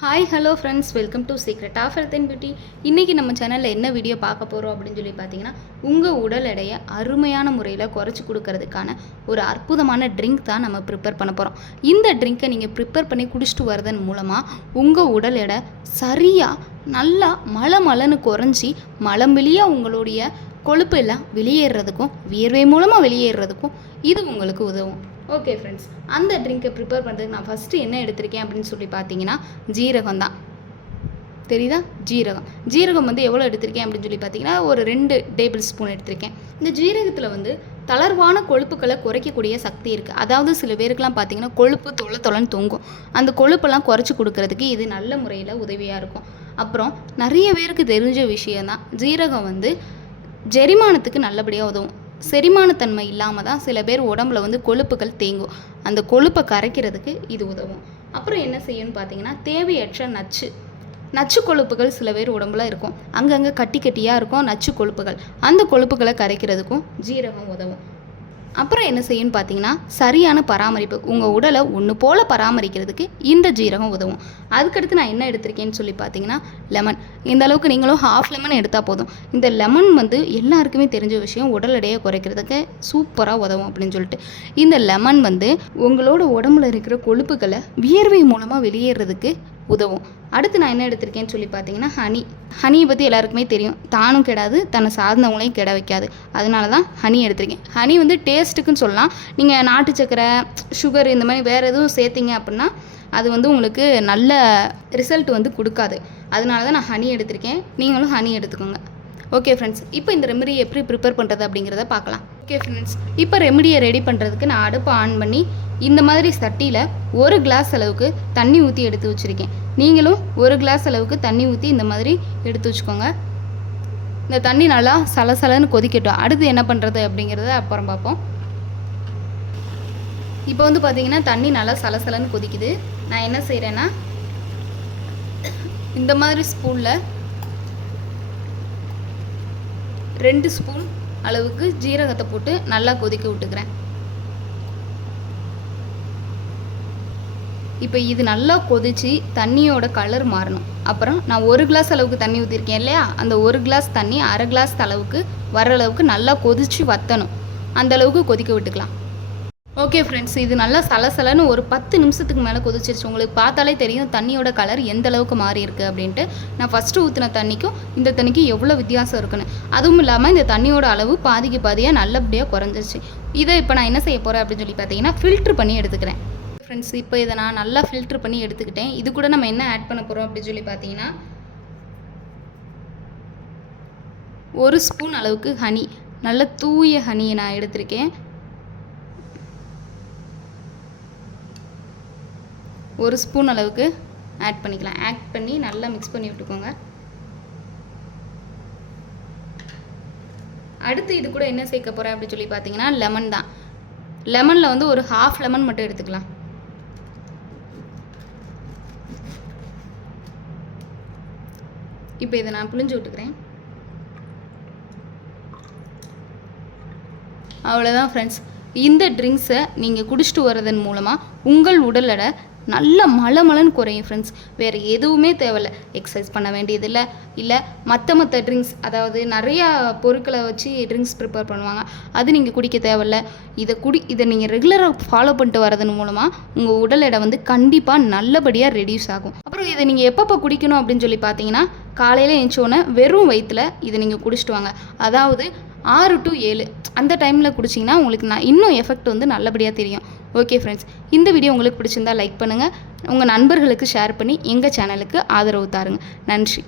Hi hello friends welcome to secret of health and beauty இன்றைக்கி நம்ம சேனலில் என்ன வீடியோ பார்க்க போகிறோம் அப்படின்னு சொல்லி பார்த்தீங்கன்னா உங்கள் உடல் எடையை அருமையான முறையில் குறைச்சி கொடுக்கறதுக்கான ஒரு அற்புதமான ட்ரிங்க் தான் நம்ம ப்ரிப்பேர் பண்ண போகிறோம் இந்த ட்ரிங்க்கை நீங்கள் ப்ரிப்பேர் பண்ணி குடிச்சிட்டு வரதன் மூலமாக உங்கள் உடல் எடை சரியாக நல்லா மலை மலன்னு குறைஞ்சி மலம் வெளியாக உங்களுடைய கொழுப்பு எல்லாம் வெளியேறதுக்கும் வியர்வை மூலமாக வெளியேறதுக்கும் இது உங்களுக்கு உதவும். ஓகே ஃப்ரெண்ட்ஸ் அந்த ட்ரிங்கை ப்ரிப்பேர் பண்ணுறதுக்கு நான் ஃபஸ்ட்டு என்ன எடுத்திருக்கேன் அப்படின்னு சொல்லி பார்த்தீங்கன்னா ஜீரகம் தான். தெரியுதா? ஜீரகம். ஜீரகம் வந்து எவ்வளோ எடுத்திருக்கேன் அப்படின்னு சொல்லி பார்த்தீங்கன்னா ஒரு ரெண்டு டேபிள் ஸ்பூன் எடுத்திருக்கேன். இந்த ஜீரகத்தில் வந்து தளர்வான கொழுப்புகளை குறைக்கக்கூடிய சக்தி இருக்குது அதாவது சில பேருக்குலாம் பார்த்தீங்கன்னா கொழுப்பு தொலை தொலைன்னு தொங்கும். அந்த கொழுப்பெல்லாம் குறைச்சி கொடுக்கறதுக்கு இது நல்ல முறையில் உதவியாக இருக்கும். அப்புறம் நிறைய பேருக்கு தெரிஞ்ச விஷயந்தான் ஜீரகம் வந்து ஜெரிமானத்துக்கு நல்லபடியாக உதவும். செரிமானத்தன்மை இல்லாமல் தான் சில பேர் உடம்புல வந்து கொழுப்புகள் தேங்கும். அந்த கொழுப்பை கரைக்கிறதுக்கு இது உதவும். அப்புறம் என்ன செய்யும்னு பார்த்தீங்கன்னா தேவையற்ற நச்சு. நச்சு கொழுப்புகள் சில பேர் உடம்புல இருக்கும். அங்கங்கே கட்டி கட்டியாக இருக்கும் நச்சு கொழுப்புகள். அந்த கொழுப்புகளை கரைக்கிறதுக்கும் ஜீரகம் உதவும். அப்புறம் என்ன செய்யும்னு பார்த்தீங்கன்னா சரியான பராமரிப்பு உங்கள் உடலை ஒன்று போல் பராமரிக்கிறதுக்கு இந்த ஜீரகம் உதவும். அதுக்கடுத்து நான் என்ன எடுத்திருக்கேன்னு சொல்லி பார்த்தீங்கன்னா லெமன் இந்த அளவுக்கு நீங்களும் ஹாஃப் லெமன் எடுத்தால் போதும். இந்த லெமன் வந்து எல்லாருக்குமே தெரிஞ்ச விஷயம் உடல் எடையை குறைக்கிறதுக்கு சூப்பராக உதவும் அப்படின்னு சொல்லிட்டு. இந்த லெமன் வந்து உங்களோட உடம்புல இருக்கிற கொழுப்புகளை வியர்வை மூலமாக வெளியேறதுக்கு உதவும். அடுத்து நான் என்ன எடுத்திருக்கேன்னு சொல்லி பார்த்தீங்கன்னா ஹனி. ஹனியை பற்றி எல்லாருக்குமே தெரியும். தானும் கெடாது தன்னை சார்ந்தவங்களையும் கெட வைக்காது. அதனால தான் ஹனி எடுத்திருக்கேன். ஹனி வந்து டேஸ்ட்டுக்குன்னு சொல்லலாம். நீங்கள் நாட்டு சக்கரை சுகர் இந்த மாதிரி வேறு எதுவும் சேர்த்திங்க அப்படின்னா அது வந்து உங்களுக்கு நல்ல ரிசல்ட் வந்து கொடுக்காது. அதனால தான் நான் ஹனி எடுத்திருக்கேன். நீங்களும் ஹனி எடுத்துக்கோங்க. ஓகே ஃப்ரெண்ட்ஸ் இப்போ இந்த ரெமடியை எப்படி ப்ரிப்பேர் பண்ணுறது அப்படிங்கிறத பார்க்கலாம். ஓகே ஃப்ரெண்ட்ஸ் இப்போ ரெமடியை ரெடி பண்ணுறதுக்கு நான் அடுப்பை ஆன் பண்ணி இந்த மாதிரி சட்டியில் ஒரு கிளாஸ் அளவுக்கு தண்ணி ஊற்றி எடுத்து வச்சுருக்கேன். நீங்களும் ஒரு கிளாஸ் அளவுக்கு தண்ணி ஊற்றி இந்த மாதிரி எடுத்து வச்சுக்கோங்க. இந்த தண்ணி நல்லா சலசலன்னு கொதிக்கட்டும். அடுத்து என்ன பண்ணுறது அப்படிங்கிறத அப்புறம் பார்ப்போம். இப்போ வந்து பார்த்திங்கன்னா தண்ணி நல்லா சலசலன்னு கொதிக்குது. நான் என்ன செய்கிறேன்னா இந்த மாதிரி ஸ்பூனில் ரெண்டு ஸ்பூன் அளவுக்கு ஜீரகத்தை போட்டு நல்லா கொதிக்க விட்டுக்கிறேன். இப்போ இது நல்லா கொதிச்சு தண்ணியோட கலர் மாறணும். அப்புறம் நான் ஒரு கிளாஸ் அளவுக்கு தண்ணி ஊற்றிருக்கேன் இல்லையா? அந்த ஒரு கிளாஸ் தண்ணி அரை கிளாஸ் அளவுக்கு வர அளவுக்கு நல்லா கொதிச்சு வற்றணும் அந்த அளவுக்கு கொதிக்க விட்டுக்கலாம். ஓகே ஃப்ரெண்ட்ஸ் இது நல்லா சலசலன்னு ஒரு பத்து நிமிஷத்துக்கு மேலே கொதிச்சிருச்சு. உங்களுக்கு பார்த்தாலே தெரியும் தண்ணியோட கலர் எந்த அளவுக்கு மாறி இருக்குது அப்படின்ட்டு. நான் ஃபஸ்ட்டு ஊற்றின தண்ணிக்கும் இந்த தண்ணிக்கும் எவ்வளோ வித்தியாசம் இருக்குன்னு. அதுவும் இல்லாமல் இந்த தண்ணியோட அளவு பாதிக்கு பாதியாக நல்லபடியாக குறைஞ்சிருச்சு. இதை இப்போ நான் என்ன செய்ய போகிறேன் அப்படின்னு சொல்லி பார்த்தீங்கன்னா ஃபில்ட்ரு பண்ணி எடுத்துக்கிறேன். ஃப்ரெண்ட்ஸ் இப்போ இதை நான் நல்லா ஃபில்ட்ரு பண்ணி எடுத்துக்கிட்டேன். இது கூட நம்ம என்ன ஆட் பண்ண போகிறோம் அப்படின்னு சொல்லி பார்த்தீங்கன்னா ஒரு ஸ்பூன் அளவுக்கு ஹனி நல்ல தூய ஹனியை நான் எடுத்திருக்கேன். ஒரு ஸ்பூன் அளவுக்கு ஆட் பண்ணிக்கலாம். ஆட் பண்ணி நல்லா மிக்ஸ் பண்ணி விட்டுக்கோங்க. அடுத்து இது கூட என்ன சேர்க்க போகிறேன் அப்படின்னு சொல்லி பார்த்தீங்கன்னா லெமன் தான். லெமனில் வந்து ஒரு ஹாஃப் லெமன் மட்டும் எடுத்துக்கலாம். இப்போ இதை நான் புளிஞ்சு விட்டுக்கிறேன். அவ்வளோதான் ஃப்ரெண்ட்ஸ் இந்த ட்ரிங்க்ஸை நீங்கள் குடிச்சிட்டு வர்றதன் மூலமாக உங்கள் உடல் எடை நல்ல மலமலன்னு குறையும் ஃப்ரெண்ட்ஸ் வேறு எதுவுமே தேவையில்ல. எக்ஸசைஸ் பண்ண வேண்டியதில்லை. இல்லை மற்ற மற்ற ட்ரிங்க்ஸ் அதாவது நிறையா பொருட்களை வச்சு ட்ரிங்க்ஸ் ப்ரிப்பேர் பண்ணுவாங்க. அது நீங்கள் குடிக்க தேவையில்ல. இதை குடி இதை நீங்கள் ரெகுலராக ஃபாலோ பண்ணிட்டு வரதன் மூலமாக உங்கள் உடல் எடை வந்து கண்டிப்பாக நல்லபடியாக ரெடியூஸ் ஆகும். அப்புறம் இதை நீங்கள் எப்பப்போ குடிக்கணும் அப்படின்னு சொல்லி பார்த்தீங்கன்னா காலையில் எழுந்தோடனே வெறும் வயிற்றில் இதை நீங்கள் குடிச்சிட்டு வாங்க. அதாவது ஆறு டு ஏழு அந்த டைமில் குடிச்சிங்கன்னா உங்களுக்கு நான் இன்னும் எஃபெக்ட் வந்து நல்லபடியாக தெரியும். ஓகே ஃப்ரெண்ட்ஸ் இந்த வீடியோ உங்களுக்கு பிடிச்சிருந்தா லைக் பண்ணுங்கள் உங்கள் நண்பர்களுக்கு ஷேர் பண்ணி எங்கள் சேனலுக்கு ஆதரவு தாருங்க. நன்றி.